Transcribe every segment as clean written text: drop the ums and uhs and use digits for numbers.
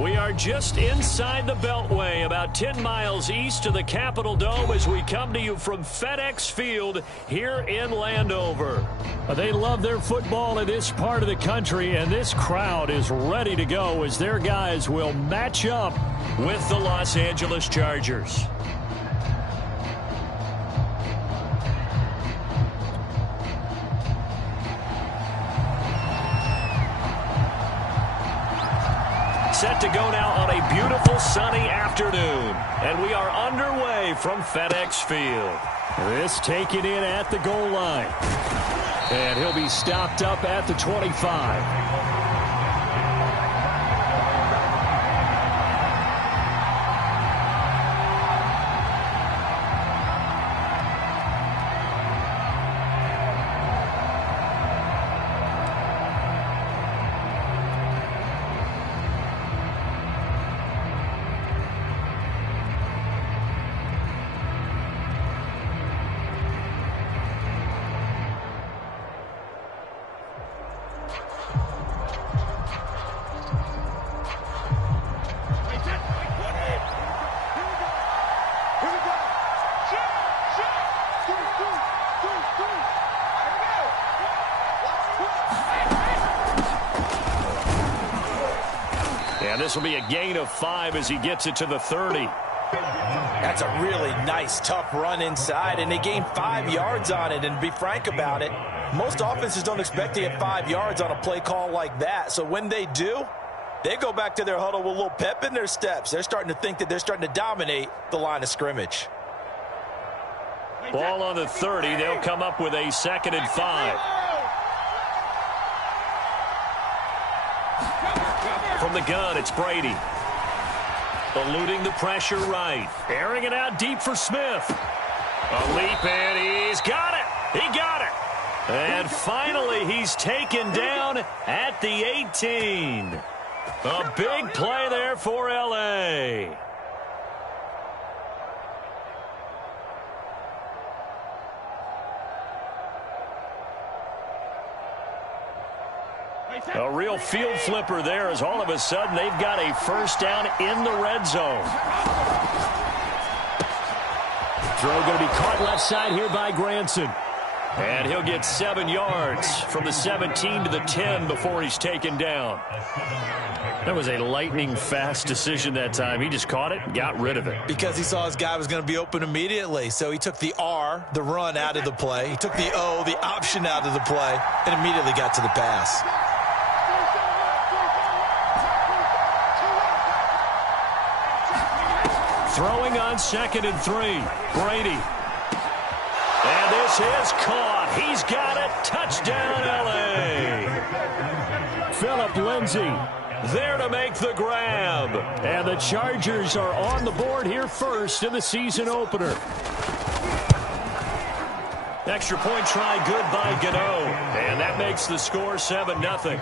We are just inside the Beltway, about 10 miles east of the Capitol Dome as we come to you from FedEx Field here in Landover. They love their football in this part of the country, and this crowd is ready to go as their guys will match up with the Los Angeles Chargers. Set to go now on a beautiful sunny afternoon. And we are underway from FedEx Field. This taken in at the goal line. And he'll be stopped up at the 25. This will be a gain of 5 as he gets it to the 30. That's a really nice, tough run inside, and they gained 5 yards on it. And to be frank about it, most offenses don't expect to get 5 yards on a play call like that. So when they do, they go back to their huddle with a little pep in their steps. They're starting to think that they're starting to dominate the line of scrimmage. Ball on the 30. They'll come up with a 2nd and 5. From the gun, it's Brady. Eluding the pressure right. Airing it out deep for Smith. A leap, and he's got it. He got it. And finally, he's taken down at the 18. A big play there for L.A. A real field flipper there as all of a sudden they've got a first down in the red zone. Throw going to be caught left side here by Granson. And he'll get 7 yards from the 17 to the 10 before he's taken down. That was a lightning-fast decision that time. He just caught it and got rid of it. Because he saw his guy was going to be open immediately. So he took the R, the run, out of the play. He took the O, the option, out of the play, and immediately got to the pass. Throwing on 2nd and 3. Brady. And this is caught. He's got it. Touchdown, L.A. Phillip Lindsay there to make the grab. And the Chargers are on the board here first in the season opener. Extra point try good by Gano. And that makes the score 7-0.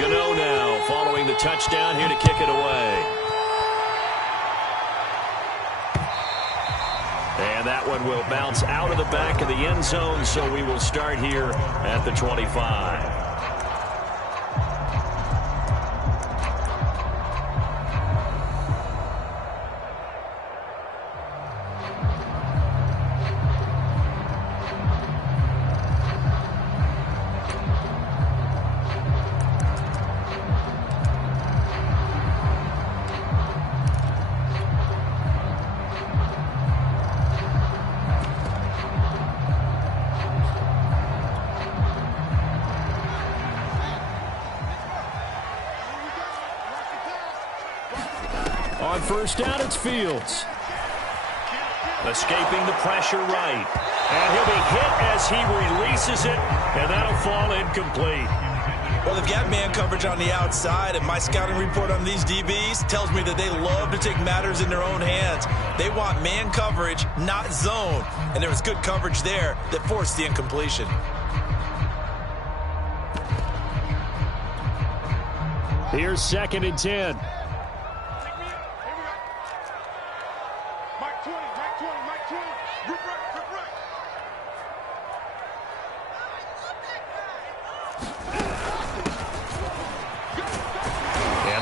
Gano now following the touchdown here to kick it away. And that one will bounce out of the back of the end zone, so we will start here at the 25. On first down, it's Fields. Escaping the pressure right. And he'll be hit as he releases it, and that'll fall incomplete. Well, they've got man coverage on the outside, and my scouting report on these DBs tells me that they love to take matters in their own hands. They want man coverage, not zone. And there was good coverage there that forced the incompletion. Here's 2nd and 10.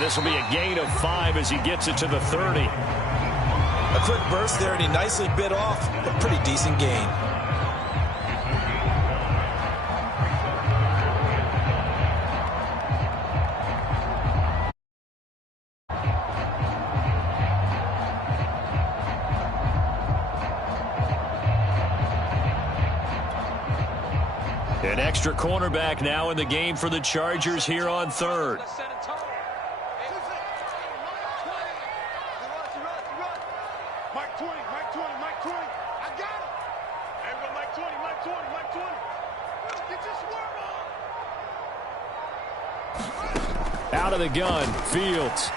this will be a gain of 5 as he gets it to the 30. A quick burst there, and he nicely bit off a pretty decent gain. An extra cornerback now in the game for the Chargers here on third. Out of the gun, Fields.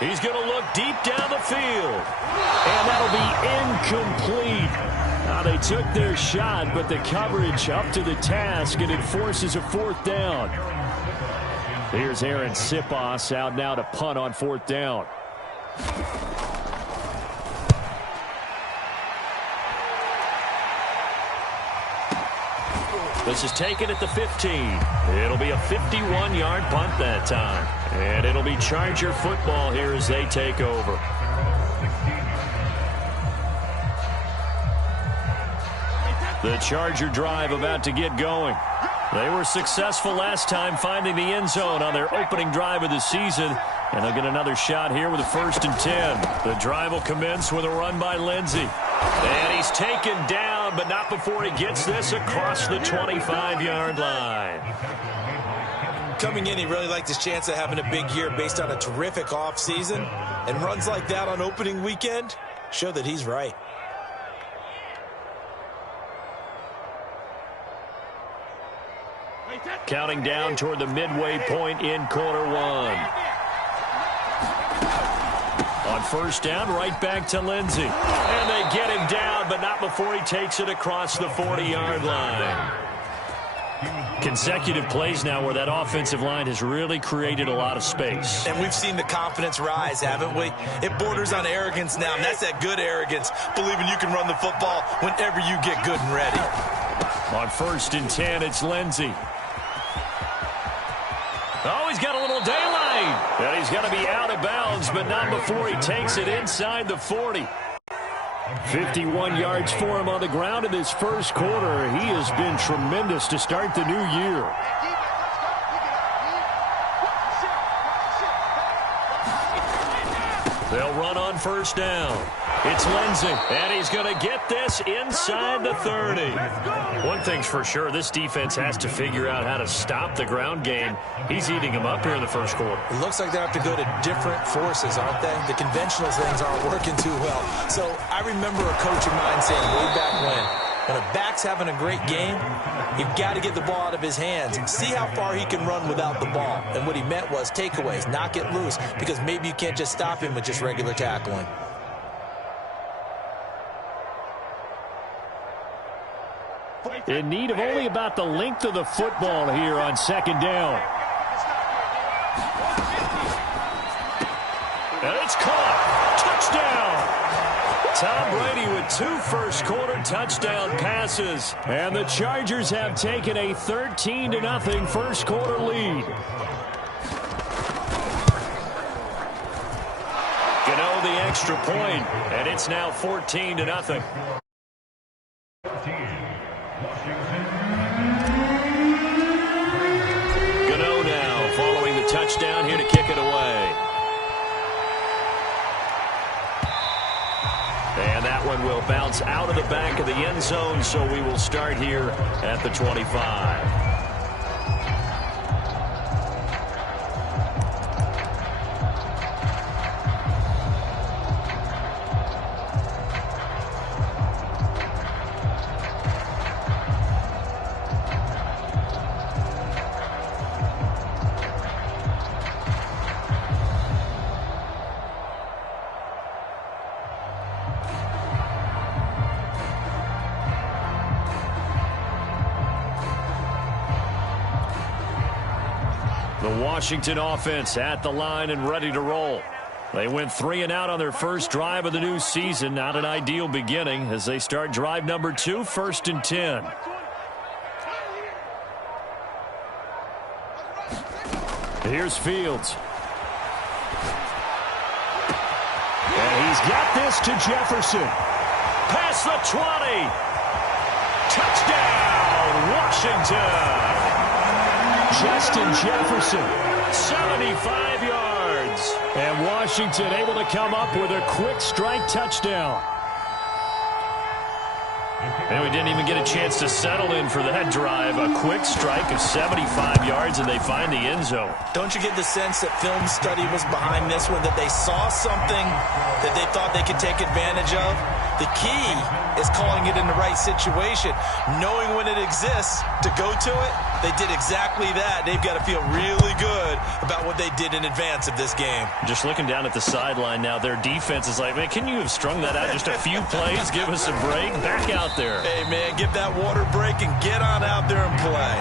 He's going to look deep down the field. And that'll be incomplete. Now they took their shot, but the coverage up to the task, and it forces a 4th down. Here's Aaron Sipos out now to punt on 4th down. This is taken at the 15. It'll be a 51-yard punt that time. And it'll be Charger football here as they take over. The Charger drive about to get going. They were successful last time finding the end zone on their opening drive of the season. And they'll get another shot here with a 1st and 10. The drive will commence with a run by Lindsey. And he's taken down, but not before he gets this across the 25-yard line. Coming in, he really liked his chance of having a big year based on a terrific offseason. And runs like that on opening weekend show that he's right. Counting down toward the midway point in quarter 1. On 1st down, right back to Lindsey. And they get him down, but not before he takes it across the 40-yard line. Consecutive plays now where that offensive line has really created a lot of space. And we've seen the confidence rise, haven't we? It borders on arrogance now, and that's that good arrogance, believing you can run the football whenever you get good and ready. On 1st and 10, it's Lindsey. Oh, he's got a little daylight. And he's going to be out of bounds, but not before he takes it inside the 40. 51 yards for him on the ground in this first quarter. He has been tremendous to start the new year. They'll run on 1st down. It's Lindsey, and he's going to get this inside the 30. One thing's for sure, this defense has to figure out how to stop the ground game. He's eating them up here in the first quarter. It looks like they have to go to different forces, aren't they? The conventional things aren't working too well. So I remember a coach of mine saying way back when a back's having a great game, you've got to get the ball out of his hands and see how far he can run without the ball. And what he meant was takeaways, knock it loose, because maybe you can't just stop him with just regular tackling. In need of only about the length of the football here on 2nd down. And it's caught. Touchdown. Tom Brady with 2 first-quarter touchdown passes. And the Chargers have taken a 13-0 first-quarter lead. Gano the extra point, and it's now 14-0. Gano now following the touchdown here to kick it away. And that one will bounce out of the back of the end zone, so we will start here at the 25. The Washington offense at the line and ready to roll. They went 3 and out on their first drive of the new season. Not an ideal beginning as they start drive number 2, 1st and 10. Here's Fields. He's got this to Jefferson. Past the 20. Touchdown, Washington. Justin Jefferson, 75 yards. And Washington able to come up with a quick strike touchdown. And we didn't even get a chance to settle in for that drive. A quick strike of 75 yards, and they find the end zone. Don't you get the sense that film study was behind this one, that they saw something that they thought they could take advantage of? The key is calling it in the right situation, knowing when it exists to go to it. They did exactly that. They've got to feel really good about what they did in advance of this game. Just looking down at the sideline now, their defense is like, man, can you have strung that out just a few plays? Give us a break. Back out there. Hey, man, give that water break and get on out there and play.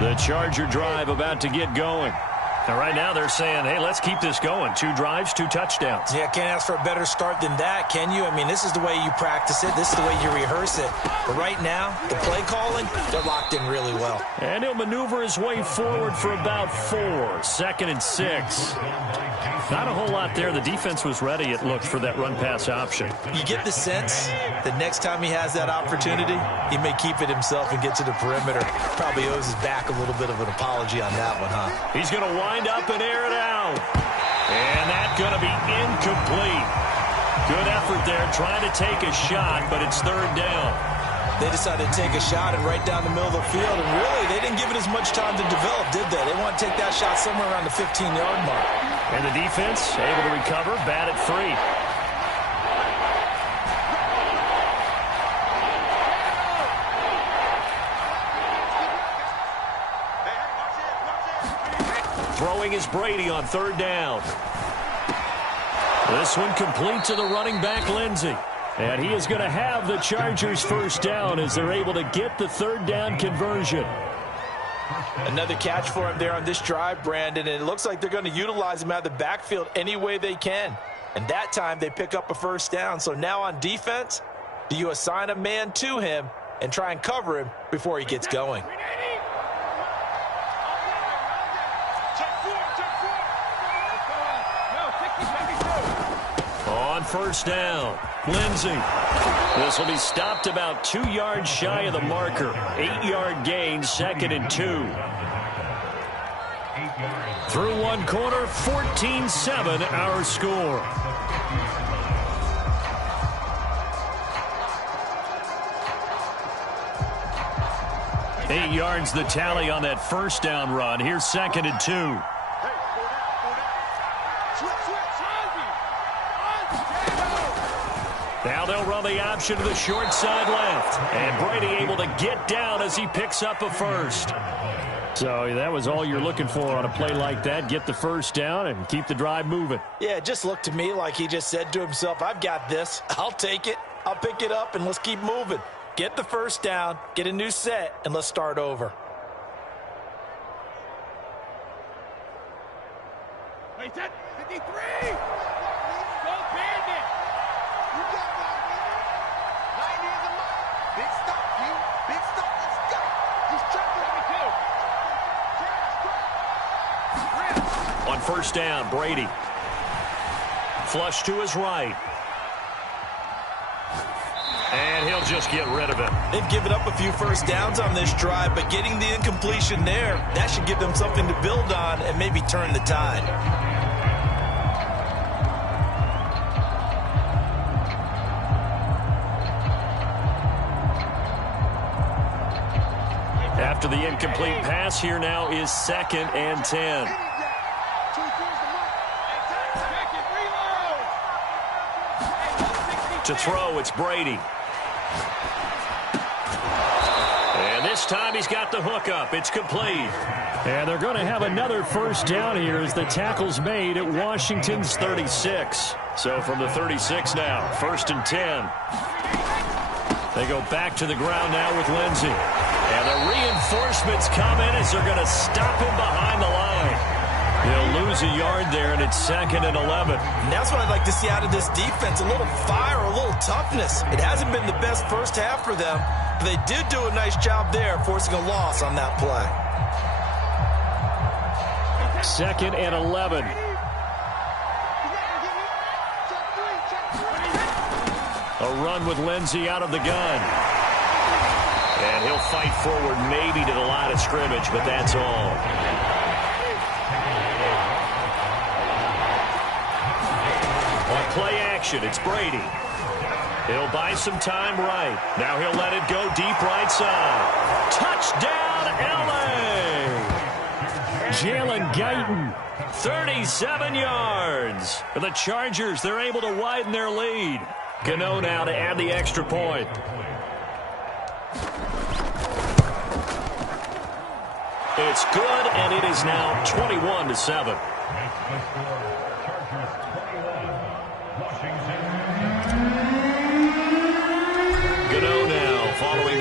The Charger drive about to get going. And right now they're saying, hey, let's keep this going. 2 drives, 2 touchdowns. Yeah, can't ask for a better start than that, can you? I mean, this is the way you practice it. This is the way you rehearse it. But right now, the play calling, they're locked in really well. And he'll maneuver his way forward for about 4. 2nd and 6. Not a whole lot there. The defense was ready, it looked, for that run-pass option. You get the sense that next time he has that opportunity, he may keep it himself and get to the perimeter. Probably owes his back a little bit of an apology on that one, huh? He's going to wind up and air it out. And that's going to be incomplete. Good effort there, trying to take a shot, but it's 3rd down. They decided to take a shot and right down the middle of the field, and really, they didn't give it as much time to develop, did they? They want to take that shot somewhere around the 15-yard mark. And the defense able to recover, bat it free. Throwing is Brady on 3rd down. This one complete to the running back, Lindsey. And he is going to have the Chargers' 1st down as they're able to get the 3rd down conversion. Another catch for him there on this drive, Brandon, and it looks like they're going to utilize him out of the backfield any way they can. And that time they pick up a 1st down. So now on defense, do you assign a man to him and try and cover him before he gets going? On 1st down, Lindsey. This will be stopped about 2 yards shy of the marker. 8-yard gain, 2nd and 2. Through one quarter, 14-7 our score. Eight yards the tally on that 1st down run. Here's 2nd and 2. Now they'll run the option to the short side left. And Brady able to get down as he picks up a 1st. So that was all you're looking for on a play like that. Get the 1st down and keep the drive moving. Yeah, it just looked to me like he just said to himself, I've got this. I'll take it. I'll pick it up, and let's keep moving. Get the 1st down, get a new set, and let's start over. Wait, that 53! Go Bandit! You got that, man! 90 is a mile. Big stop, Q. Big stop. Let's go. He's trapping me, too. On 1st down, Brady. Flush to his right. And he'll just get rid of it. They've given up a few 1st downs on this drive, but getting the incompletion there, that should give them something to build on and maybe turn the tide. After the incomplete pass, here now is 2nd and 10. To throw, it's Brady. And this time he's got the hook up. It's complete. And they're going to have another 1st down here as the tackle's made at Washington's 36. So from the 36 now, 1st and 10. They go back to the ground now with Lindsey. And the reinforcements come in as they're going to stop him behind the line. They'll lose a yard there, and it's 2nd and 11. And that's what I'd like to see out of this defense, a little fire, a little toughness. It hasn't been the best first half for them, but they did do a nice job there forcing a loss on that play. 2nd and 11. A run with Lindsey out of the gun. And he'll fight forward maybe to the line of scrimmage, but that's all. On play action, it's Brady. He'll buy some time right. Now he'll let it go deep right side. Touchdown, L.A. Jalen Guyton, 37 yards. For the Chargers, they're able to widen their lead. Gano now to add the extra point. It's good, and it is now 21-7. Gano now following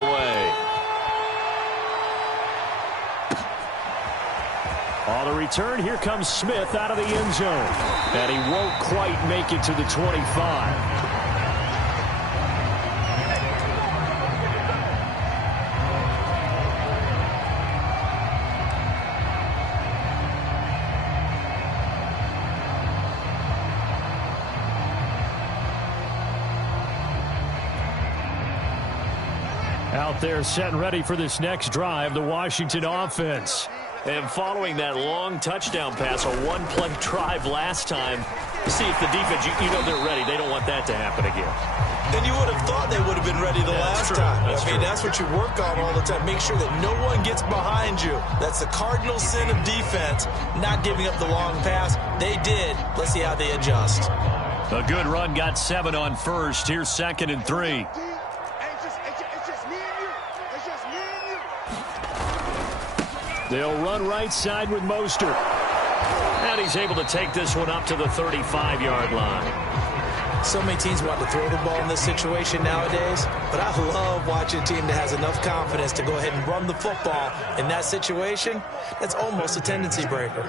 the way. On the return, here comes Smith out of the end zone. And he won't quite make it to the 25. Out there set and ready for this next drive, the Washington offense. And following that long touchdown pass, a one-play drive last time, see if the defense, you know they're ready. They don't want that to happen again. And you would have thought they would have been ready the last time. I mean, that's what you work on all the time. Make sure that no one gets behind you. That's the cardinal sin of defense, not giving up the long pass. They did. Let's see how they adjust. A good run, got 7 on first. Here's 2nd and 3. They'll run right side with Mostert. And he's able to take this one up to the 35-yard line. So many teams want to throw the ball in this situation nowadays, but I love watching a team that has enough confidence to go ahead and run the football. In that situation, that's almost a tendency breaker.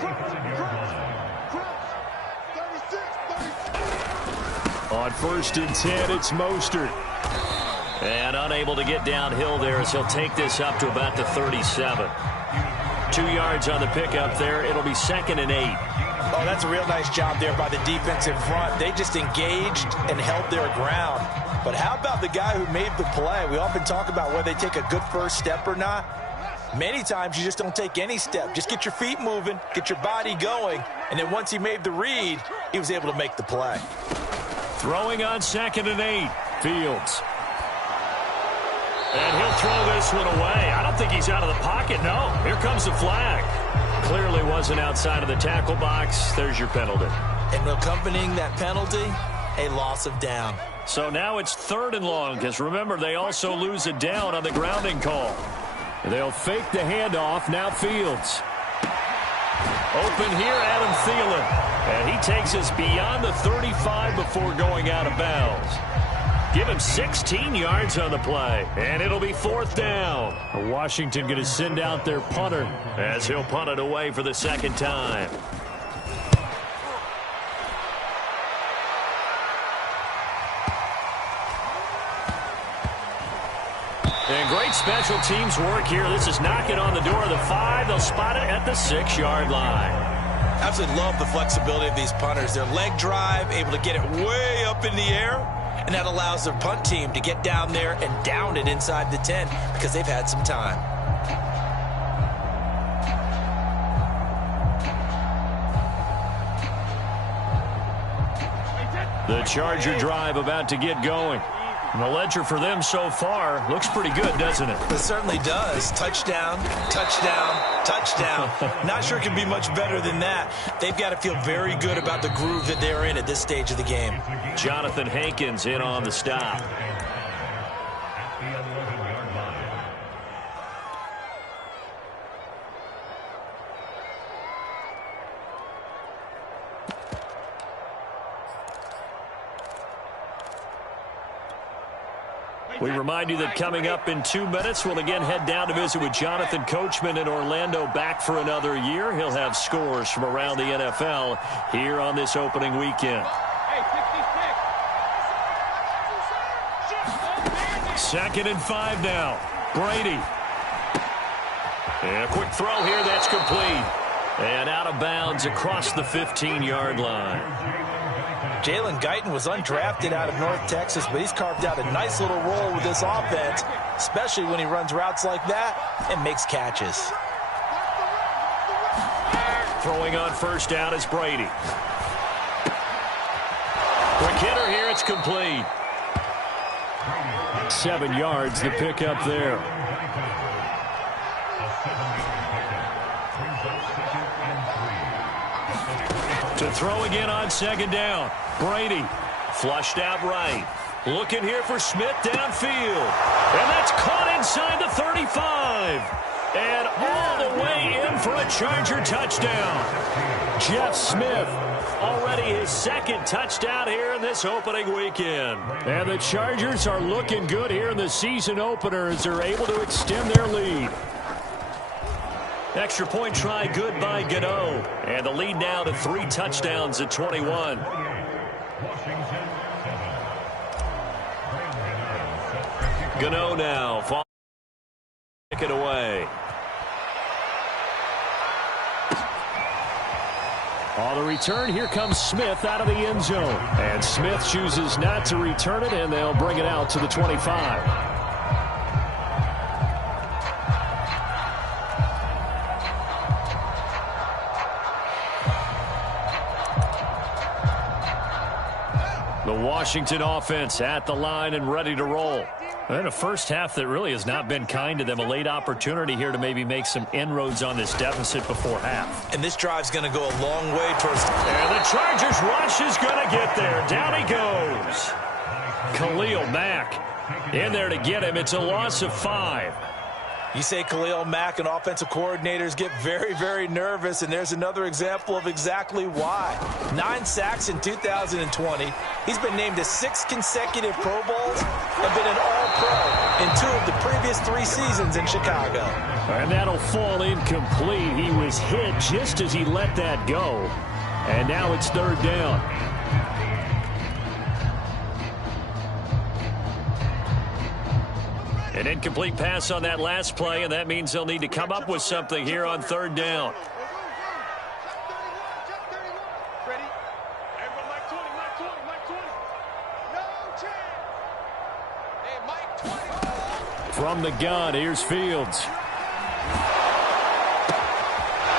On 1st and 10, it's Mostert. And unable to get downhill there as he'll take this up to about the 37. 2 yards on the pickup there. It'll be 2nd and 8. Oh, that's a real nice job there by the defensive front. They just engaged and held their ground. But how about the guy who made the play? We often talk about whether they take a good first step or not. Many times you just don't take any step. Just get your feet moving, get your body going, and then once he made the read, he was able to make the play. Throwing on 2nd and 8. Fields. And he'll throw this one away. I don't think he's out of the pocket. No, here comes the flag. Clearly wasn't outside of the tackle box. There's your penalty. And accompanying that penalty, a loss of down. So now it's 3rd and long, because remember, they also lose a down on the grounding call. They'll fake the handoff. Now Fields. Open here, Adam Thielen. And he takes us beyond the 35 before going out of bounds. Give him 16 yards on the play, and it'll be 4th down. Washington going to send out their punter as he'll punt it away for the 2nd time. And great special teams work here. This is knocking on the door of the 5. They'll spot it at the 6-yard line. Absolutely love the flexibility of these punters. Their leg drive, able to get it way up in the air. And that allows their punt team to get down there and down it inside the 10 because they've had some time. The Charger drive about to get going. And the ledger for them so far looks pretty good, doesn't it? It certainly does. Touchdown, touchdown, touchdown. Not sure it can be much better than that. They've got to feel very good about the groove that they're in at this stage of the game. Jonathan Hankins in on the stop. We remind you that coming up in 2 minutes, we'll again head down to visit with Jonathan Coachman in Orlando, back for another year. He'll have scores from around the NFL here on this opening weekend. Second and 5 now. Brady. And a quick throw here, that's complete. And out of bounds across the 15-yard line. Jalen Guyton was undrafted out of North Texas, but he's carved out a nice little role with this offense, especially when he runs routes like that and makes catches. Throwing on first down is Brady. Quick hitter here, it's complete. 7 yards, the pickup there. To throw again on second down. Brady flushed out right. Looking here for Smith downfield. And that's caught inside the 35. And all the way in for a Charger touchdown. Jeff Smith, already his second touchdown here in this opening weekend. And the Chargers are looking good here in the season opener as they're able to extend their lead. Extra point try good by Gano. And the lead now to 3 touchdowns at 21. Gano now. Take it away. On the return, here comes Smith out of the end zone. And Smith chooses not to return it, and they'll bring it out to the 25. The Washington offense at the line and ready to roll. And a first half that really has not been kind to them. A late opportunity here to maybe make some inroads on this deficit before half. And this drive's going to go a long way towards... And the Chargers rush is going to get there. Down he goes. Khalil Mack in there to get him. It's a loss of 5. You say Khalil Mack and offensive coordinators get very, very nervous, and there's another example of exactly why. 9 sacks in 2020. He's been named to 6 consecutive Pro Bowls and been an All-Pro in 2 of the previous 3 seasons in Chicago. And that'll fall incomplete. He was hit just as he let that go. And now it's third down. An incomplete pass on that last play, and that means they'll need to come up with something here on third down. From the gun, here's Fields.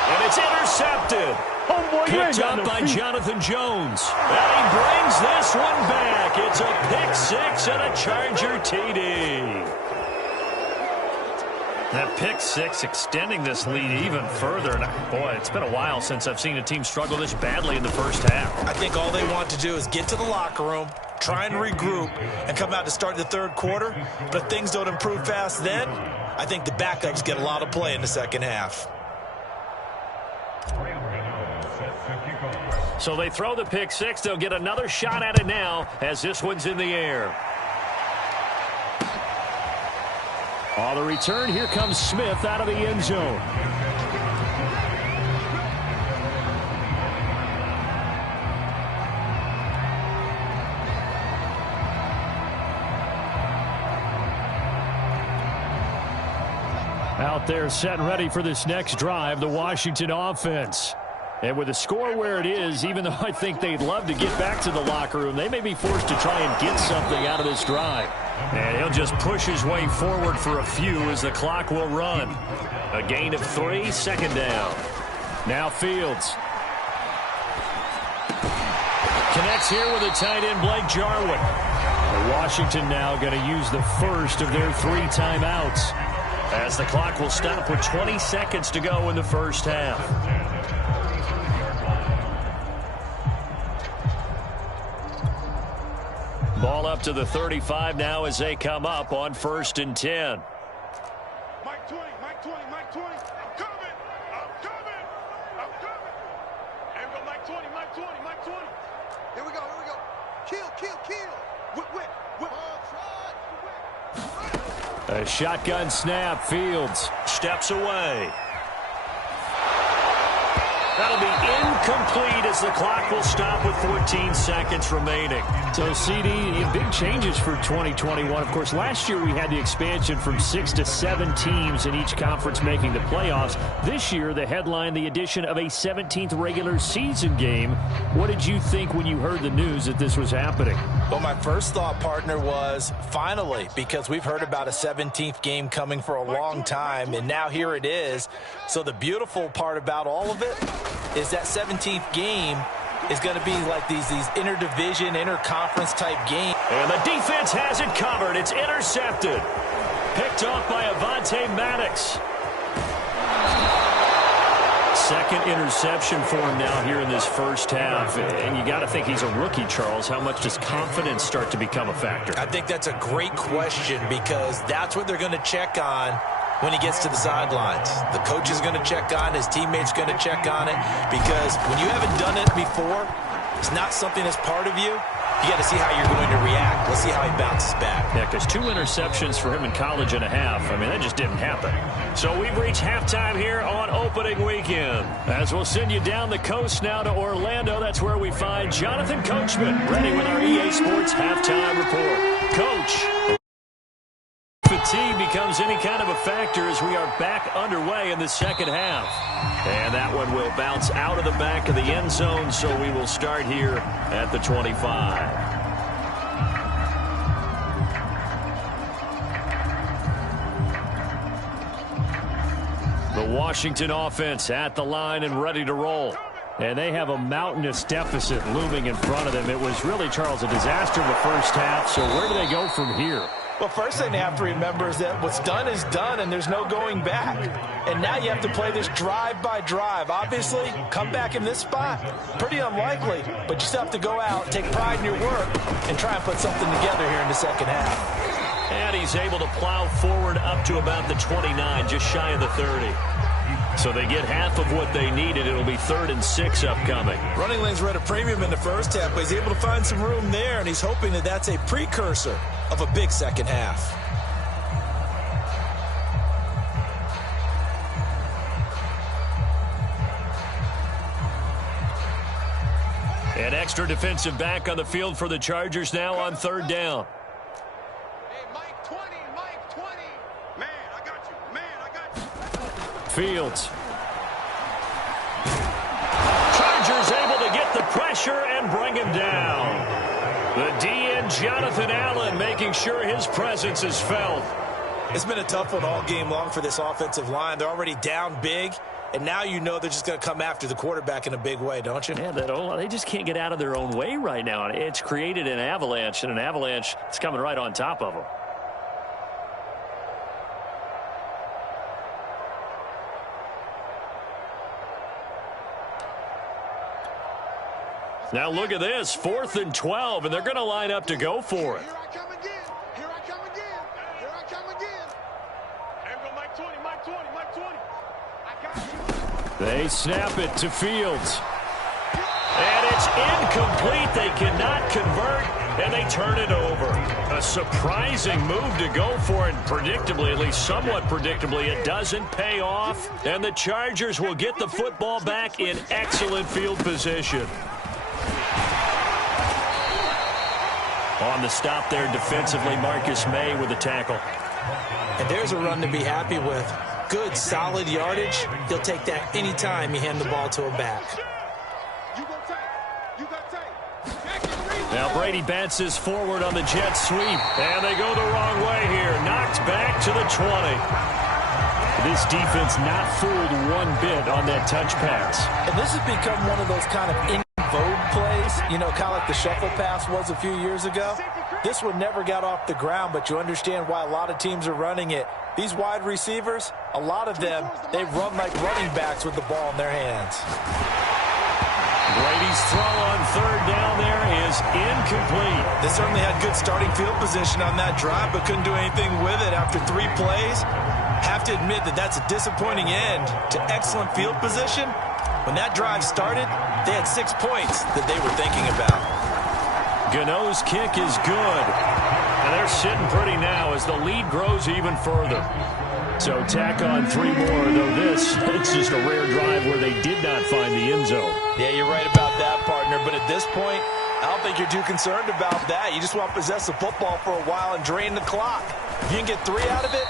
And it's intercepted. Oh boy, picked up by Jonathan Jones. And he brings this one back. It's a pick 6 and a Charger TD. That pick 6 extending this lead even further. And boy, it's been a while since I've seen a team struggle this badly in the first half. I think all they want to do is get to the locker room, try and regroup, and come out to start the third quarter. But if things don't improve fast then, I think the backups get a lot of play in the second half. So they throw the pick 6. They'll get another shot at it now as this one's in the air. On the return, here comes Smith out of the end zone. Out there set and ready for this next drive, the Washington offense. And with the score where it is, even though I think they'd love to get back to the locker room, they may be forced to try and get something out of this drive. And he'll just push his way forward for a few as the clock will run. A gain of 3, second down. Now Fields. Connects here with a tight end, Blake Jarwin. Washington now going to use the first of their 3 timeouts, as the clock will stop with 20 seconds to go in the first half. Ball up to the 35 now as they come up on 1st and 10. Mike 20, Mike 20, Mike 20. I'm coming. I'm coming. I'm coming. Here we go, Mike 20, Mike 20, Mike 20. Here we go, here we go. Kill, kill, kill. Whip, whip, whip. A shotgun snap. Fields steps away. That'll be incomplete as the clock will stop with 14 seconds remaining. So, CD, big changes for 2021. Of course, last year we had the expansion from 6 to 7 teams in each conference making the playoffs. This year, the headline, the addition of a 17th regular season game. What did you think when you heard the news that this was happening? Well, my first thought, partner, was finally, because we've heard about a 17th game coming for a long time, and now here it is. So the beautiful part about all of it is that 17th game is going to be like these interdivision, interconference type games. And the defense has it covered. It's intercepted. Picked off by Avonte Maddox. Second interception for him now here in this first half. And you got to think he's a rookie, Charles. How much does confidence start to become a factor? I think that's a great question because that's what they're going to check on when he gets to the sidelines. The coach is going to check on it. His teammates going to check on it because when you haven't done it before, it's not something that's part of you. You got to see how you're going to react. Let's see how he bounces back. Yeah, because 2 interceptions for him in college and a half. I mean, that just didn't happen. So we've reached halftime here on opening weekend. As we'll send you down the coast now to Orlando, that's where we find Jonathan Coachman ready with our EA Sports halftime report. Coach. Fatigue becomes any kind of a factor as we are back underway in the second half. And that one will bounce out of the back of the end zone, so we will start here at the 25. The Washington offense at the line and ready to roll. And they have a mountainous deficit looming in front of them. It was really, Charles, a disaster in the first half, so where do they go from here? Well, first thing they have to remember is that what's done is done, and there's no going back. And now you have to play this drive by drive. Obviously, come back in this spot, pretty unlikely, but you still have to go out, take pride in your work, and try and put something together here in the second half. And he's able to plow forward up to about the 29, just shy of the 30. So they get half of what they needed. It'll be 3rd and 6 upcoming. Running lanes were at a premium in the first half, but he's able to find some room there, and he's hoping that that's a precursor of a big second half. An extra defensive back on the field for the Chargers now on 3rd down. Hey, Mike 20, Mike 20. Man, I got you. Man, I got you. Fields. Chargers able to get the pressure and bring him down. The DN, Jonathan Allen, making sure his presence is felt. It's been a tough one all game long for this offensive line. They're already down big, and now you know they're just going to come after the quarterback in a big way, don't you? Yeah, they just can't get out of their own way right now. It's created an avalanche, and an avalanche is coming right on top of them. Now look at this, 4th and 12, and they're going to line up to go for it. Here I come again. Here I come again. Here I come again. There we go, Mike 20, Mike 20, Mike 20. I got you. They snap it to Fields. And it's incomplete. They cannot convert, and they turn it over. A surprising move to go for it. Predictably, at least somewhat predictably, it doesn't pay off. And the Chargers will get the football back in excellent field position. On the stop there defensively, Marcus May with a tackle. And there's a run to be happy with. Good, solid yardage. He'll take that anytime you hand the ball to a back. You go take. You got take. Now Brady bounces forward on the jet sweep. And they go the wrong way here. Knocked back to the 20. This defense not fooled one bit on that touch pass. And this has become one of those kind of vogue plays, you know, kind of like the shuffle pass was a few years ago. This one never got off the ground, but you understand why a lot of teams are running it. These wide receivers, a lot of them, they run like running backs with the ball in their hands. Brady's throw on 3rd down there is incomplete. They certainly had good starting field position on that drive, but couldn't do anything with it after 3 plays. Have to admit that that's a disappointing end to excellent field position. When that drive started, they had 6 points that they were thinking about. Gano's kick is good. And they're sitting pretty now as the lead grows even further. So tack on 3 more, though this, it's just a rare drive where they did not find the end zone. Yeah, you're right about that, partner. But at this point, I don't think you're too concerned about that. You just want to possess the football for a while and drain the clock. If you can get 3 out of it,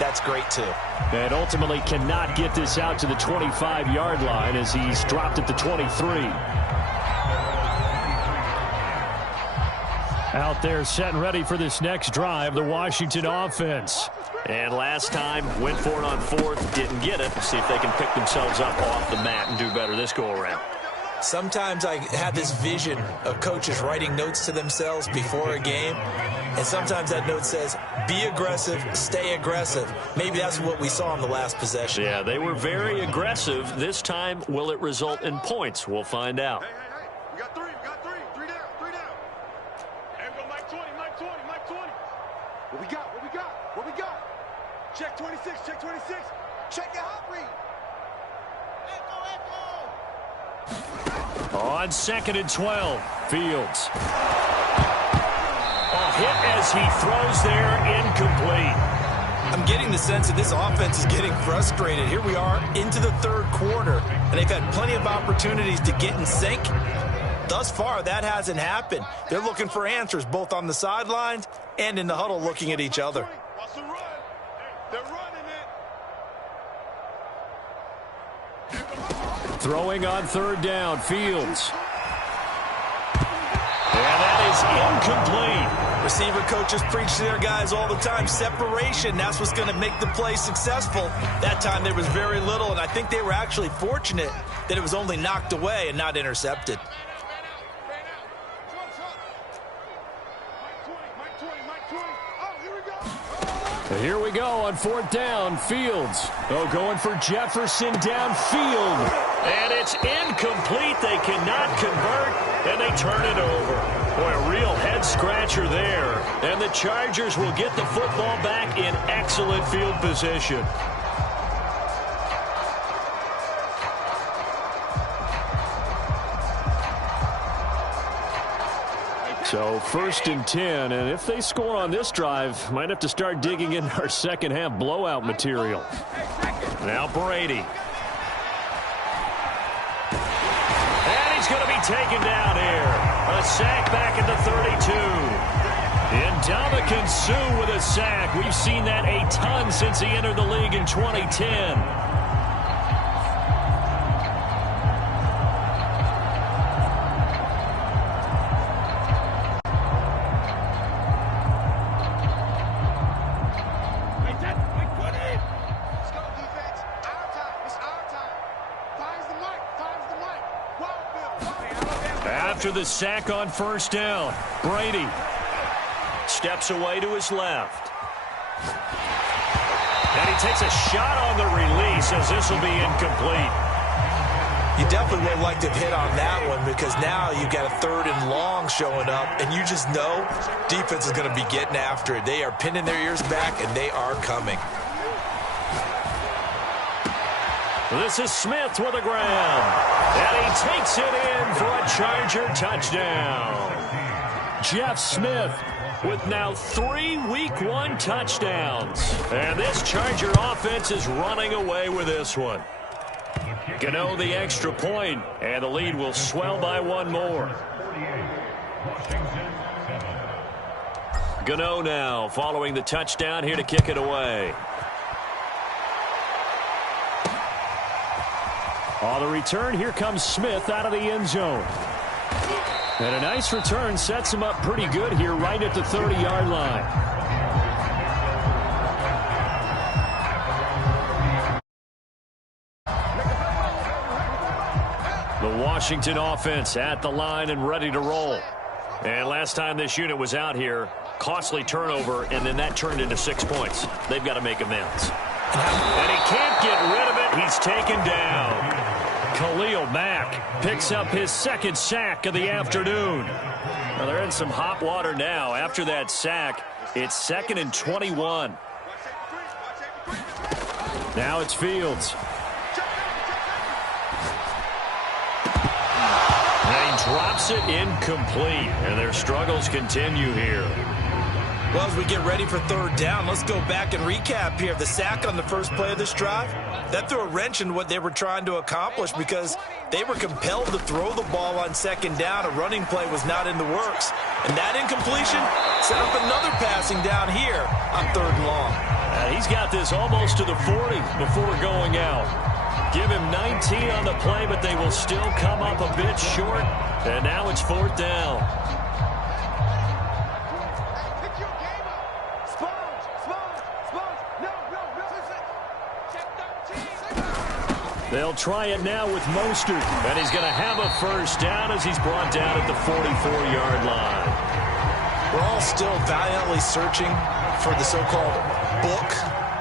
that's great too. And ultimately cannot get this out to the 25-yard line as he's dropped at the 23. Out there set and ready for this next drive, the Washington offense. And last time, went for it on 4th, didn't get it. See if they can pick themselves up off the mat and do better this go-around. Sometimes I have this vision of coaches writing notes to themselves before a game, and sometimes that note says, be aggressive, stay aggressive. Maybe that's what we saw in the last possession. Yeah, they were very aggressive. This time, will it result in points? We'll find out. Hey, we got 3, three down. Hey, we go Mike 20. What we got? Check 26. Check your hot read. Echo. On 2nd and 12, Fields. A hit as he throws there, incomplete. I'm getting the sense that this offense is getting frustrated. Here we are into the 3rd quarter, and they've had plenty of opportunities to get in sync. Thus far, that hasn't happened. They're looking for answers both on the sidelines and in the huddle looking at each other. Watch the run. They're running it. Throwing on 3rd down, Fields. And that is incomplete. Receiver coaches preach to their guys all the time. Separation, that's what's going to make the play successful. That time there was very little, and I think they were actually fortunate that it was only knocked away and not intercepted. Here we go on 4th down, Fields. Oh, going for Jefferson downfield. And it's incomplete. They cannot convert, and they turn it over. Boy, a real head-scratcher there. And the Chargers will get the football back in excellent field position. So 1st and 10, and if they score on this drive, might have to start digging in our second-half blowout material. Now Brady. And he's going to be taken down here. A sack back at the 32. Ndamukong Suh with a sack. We've seen that a ton since he entered the league in 2010. After the sack on 1st down, Brady Steps away to his left. And he takes a shot on the release as this will be incomplete. You definitely would like to hit on that one because now you've got a 3rd and long showing up, and you just know defense is going to be getting after it. They are pinning their ears back, and they are coming. This is Smith with a grab. And he takes it in for a Charger touchdown. Jeff Smith with now 3 Week 1 touchdowns. And this Charger offense is running away with this one. Gano the extra point, and the lead will swell by 1 more. Gano now following the touchdown here to kick it away. On the return, here comes Smith out of the end zone. And a nice return sets him up pretty good here right at the 30-yard line. The Washington offense at the line and ready to roll. And last time this unit was out here, costly turnover, and then that turned into 6 points. They've got to make amends. And he can't get rid of it. He's taken down. Khalil Mack picks up his 2nd sack of the afternoon. Well, they're in some hot water now. After that sack, it's 2nd and 21. Now it's Fields. And he drops it incomplete, and their struggles continue here. Well, as we get ready for third down, let's go back and recap here. The sack on the first play of this drive, that threw a wrench in what they were trying to accomplish because they were compelled to throw the ball on second down. A running play was not in the works. And that incompletion set up another passing down here on third and long. He's got this almost to the 40 before going out. Give him 19 on the play, but they will still come up a bit short. And now it's fourth down. They'll try it now with Mostert. And he's going to have a first down as he's brought down at the 44-yard line. We're all still valiantly searching for the so-called book,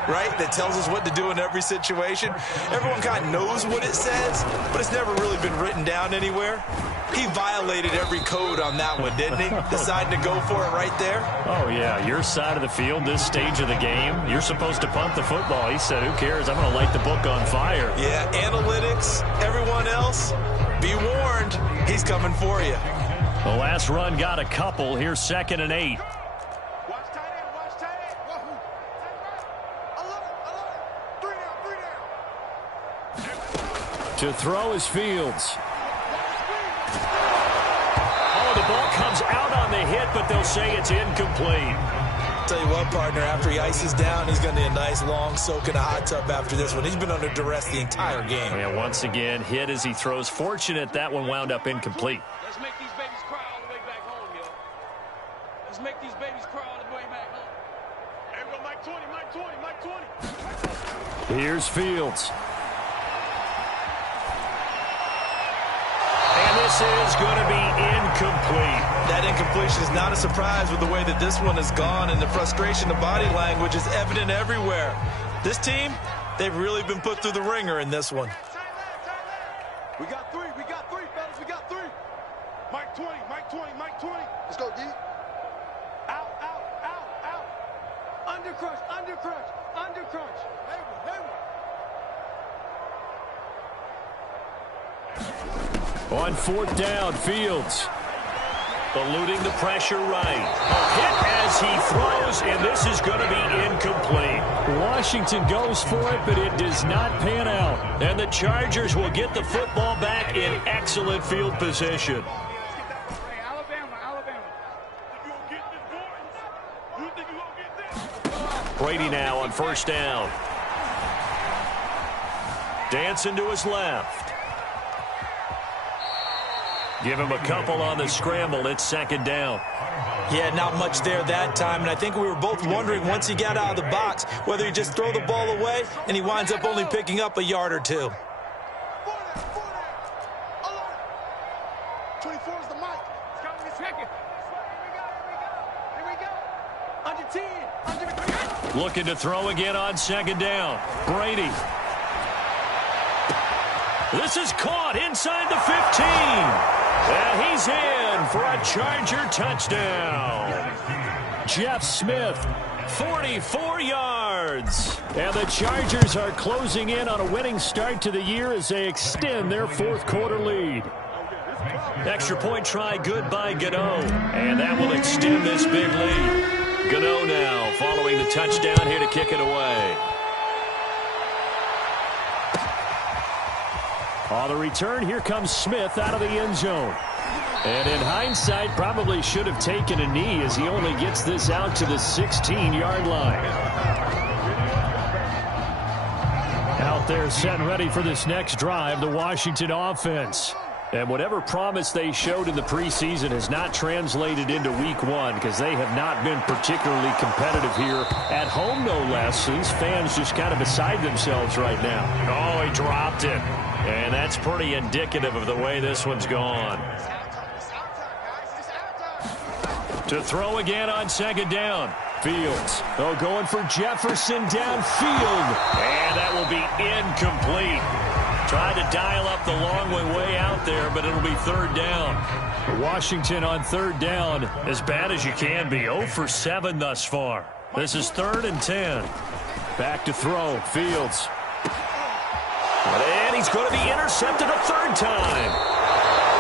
right, that tells us what to do in every situation. Everyone kind of knows what it says, but it's never really been written down anywhere. He violated every code on that one, didn't he? Deciding to go for it right there. Oh, yeah, your side of the field, this stage of the game, you're supposed to punt the football. He said, who cares? I'm going to light the book on fire. Yeah, analytics, everyone else, be warned, he's coming for you. The last run got a couple. Here's 2nd and 8. Watch tight end, watch tight end. Wahoo. Alert. To throw is Fields. Oh, the ball comes out on the hit, but they'll say it's incomplete. Tell you what, partner, after he ices down, he's going to need a nice long soak in a hot tub after this one. He's been under duress the entire game. And once again, hit as he throws. Fortunate that one wound up incomplete. Let's make these babies cry all the way back home, yo. Let's make these babies cry all the way back home. There we go, Mike 20, Mike 20, Mike 20. Here's Fields. And this is going to be incomplete. That incompletion is not a surprise with the way that this one has gone, and the frustration of body language is evident everywhere. This team, they've really been put through the ringer in this one. We got three, fellas, we got three. Mike 20, Mike 20, Mike 20. Let's go, D. Out. Under crunch. On fourth down, Fields. Eluding the pressure right. A hit as he throws, and this is going to be incomplete. Washington goes for it, but it does not pan out. And the Chargers will get the football back in excellent field position. Hey, Alabama. You gonna get this, boys? You think you gonna get this? Brady now on first down. Dancing to his left. Give him a couple on the scramble. It's 2nd down. Yeah, not much there that time, and I think we were both wondering once he got out of the box whether he just throw the ball away and he winds up only picking up a yard or two. 24 is the mic. It's coming to second. Here we go. Under 10. Looking to throw again on 2nd down. Brady. This is caught inside the 15. And he's in for a Charger touchdown. Jeff Smith, 44 yards. And the Chargers are closing in on a winning start to the year as they extend their fourth quarter lead. Extra point try good by Gano. And that will extend this big lead. Gano now following the touchdown here to kick it away. On the return, here comes Smith out of the end zone. And in hindsight, probably should have taken a knee as he only gets this out to the 16-yard line. Out there set and ready for this next drive, the Washington offense. And whatever promise they showed in the preseason has not translated into week one because they have not been particularly competitive here at home, no less. These fans just kind of beside themselves right now. Oh, he dropped it. And that's pretty indicative of the way this one's gone. To throw again on 2nd down. Fields. Oh, going for Jefferson downfield. And that will be incomplete. Tried to dial up the long way out there, but it'll be 3rd down. Washington on 3rd down, as bad as you can be. 0 for 7 thus far. This is 3rd and 10. Back to throw. Fields. And he's going to be intercepted a 3rd time.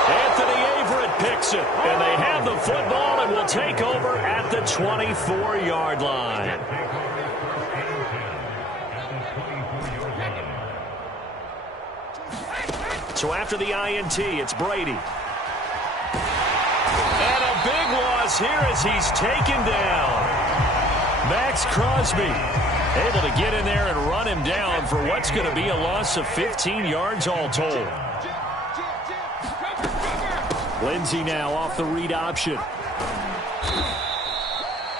Anthony Everett picks it, and they have the football and will take over at the 24-yard line. So after the INT, it's Brady. And a big loss here as he's taken down. Max Crosby able to get in there and run him down for what's going to be a loss of 15 yards all told. Lindsey now off the read option.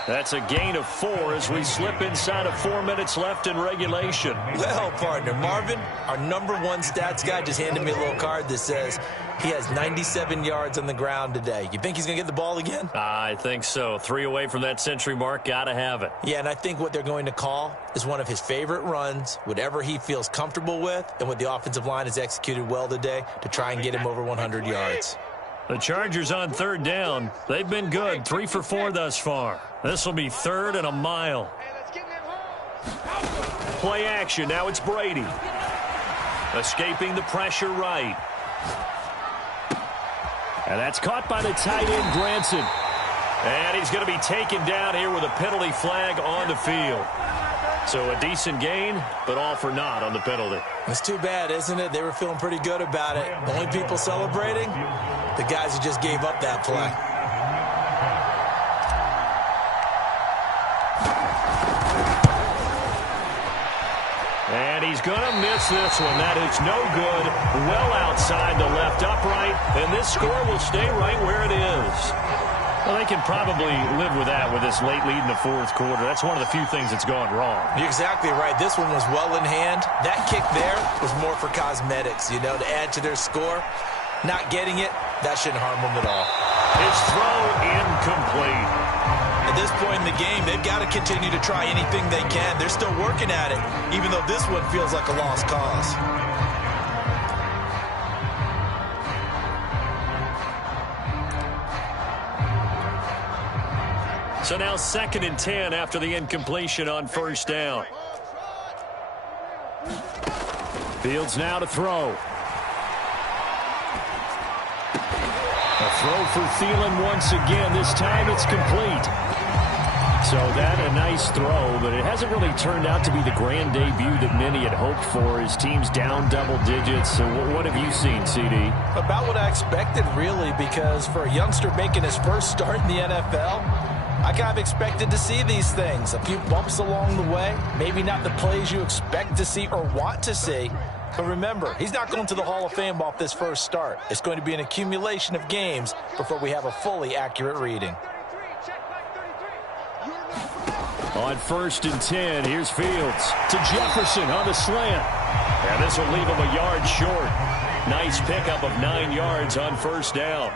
That's a gain of 4 as we slip inside of 4 minutes left in regulation. Well, partner, Marvin, our #1 stats guy just handed me a little card that says he has 97 yards on the ground today. You think he's going to get the ball again? I think so. 3 away from that century mark. Got to have it. Yeah, and I think what they're going to call is one of his favorite runs, whatever he feels comfortable with, and what the offensive line has executed well today to try and get him over 100 yards. The Chargers on 3rd down. They've been good. 3 for 4 thus far. This will be 3rd and a mile. Play action. Now it's Brady. Escaping the pressure right. And that's caught by the tight end, Branson. And he's going to be taken down here with a penalty flag on the field. So a decent gain, but all for naught on the penalty. It's too bad, isn't it? They were feeling pretty good about it. The only people celebrating, the guys who just gave up that play. And he's going to miss this one. That is no good. Well outside the left upright. And this score will stay right where it is. Well, they can probably live with that with this late lead in the 4th quarter. That's one of the few things that's gone wrong. You're exactly right. This one was well in hand. That kick there was more for cosmetics, you know, to add to their score. Not getting it, that shouldn't harm them at all. His throw incomplete. At this point in the game, they've got to continue to try anything they can. They're still working at it, even though this one feels like a lost cause. So now 2nd and 10 after the incompletion on 1st down. Fields now to throw. A throw for Thielen once again. This time it's complete. So that a nice throw, but it hasn't really turned out to be the grand debut that many had hoped for. His team's down double digits. So what have you seen, CD? About what I expected, really, because for a youngster making his first start in the NFL, I kind of expected to see these things. A few bumps along the way, maybe not the plays you expect to see or want to see. But remember, he's not going to the Hall of Fame off this first start. It's going to be an accumulation of games before we have a fully accurate reading. On 1st and 10, here's Fields to Jefferson on the slant. And this will leave him a yard short. Nice pickup of 9 yards on 1st down.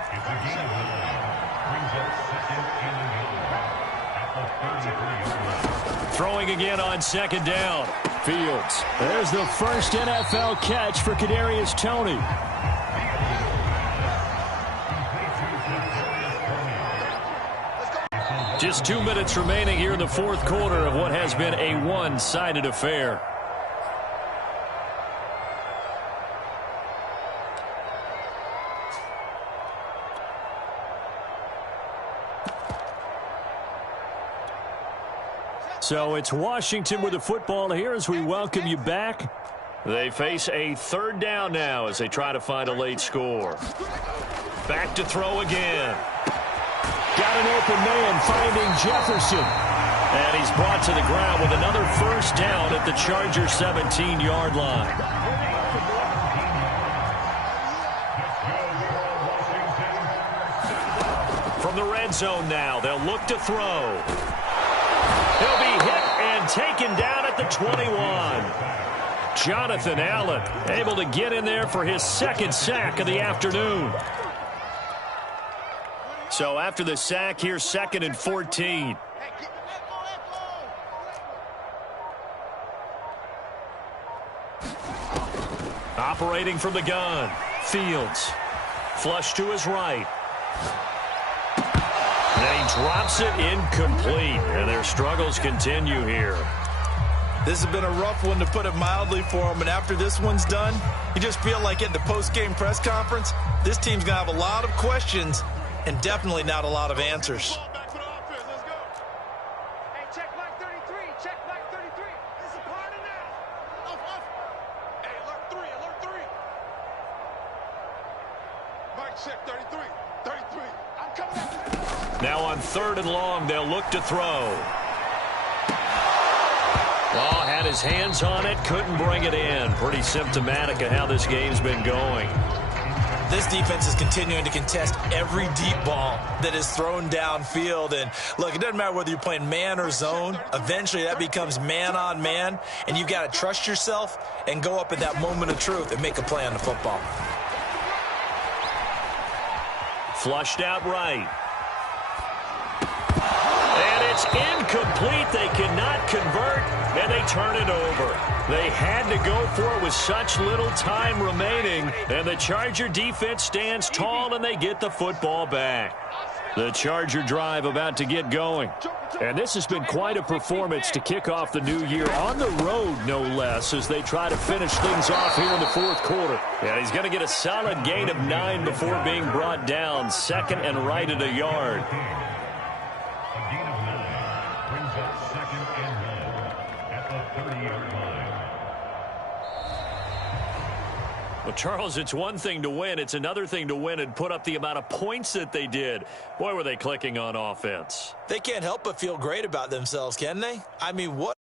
Throwing again on 2nd down. Fields. There's the first NFL catch for Kadarius Toney. Just 2 minutes remaining here in the 4th quarter of what has been a one-sided affair. So it's Washington with the football here as we welcome you back. They face a 3rd down now as they try to find a late score. Back to throw again. Got an open man finding Jefferson. And he's brought to the ground with another 1st down at the Chargers 17-yard line. From the red zone now, they'll look to throw. He'll be hit and taken down at the 21. Jonathan Allen able to get in there for his 2nd sack of the afternoon. So after the sack, here's 2nd and 14. Operating from the gun, Fields. Flush to his right. And he drops it incomplete. And their struggles continue here. This has been a rough one, to put it mildly, for them. And after this one's done, you just feel like at the post-game press conference, this team's going to have a lot of questions and definitely not a lot of answers. Back for the offense. Let's go. Hey, check Mike 33. Check Mike 33. This is a party now. Off. Hey, alert 3. Alert 3. Mike, check 33. 33. I'm coming at you. Now on 3rd and long, they'll look to throw. Oh, had his hands on it, couldn't bring it in. Pretty symptomatic of how this game's been going. This defense is continuing to contest every deep ball that is thrown downfield. And look, it doesn't matter whether you're playing man or zone. Eventually that becomes man on man, and you've got to trust yourself and go up at that moment of truth and make a play on the football. Flushed out right. And it's incomplete. They cannot convert, and they turn it over. They had to go for it with such little time remaining, and the Charger defense stands tall, and they get the football back. The Charger drive about to get going. And this has been quite a performance to kick off the new year on the road, no less, as they try to finish things off here in the 4th quarter. Yeah, he's going to get a solid gain of 9 before being brought down. 2nd and right at a yard. Well, Charles, it's one thing to win. It's another thing to win and put up the amount of points that they did. Boy, were they clicking on offense. They can't help but feel great about themselves, can they? I mean, what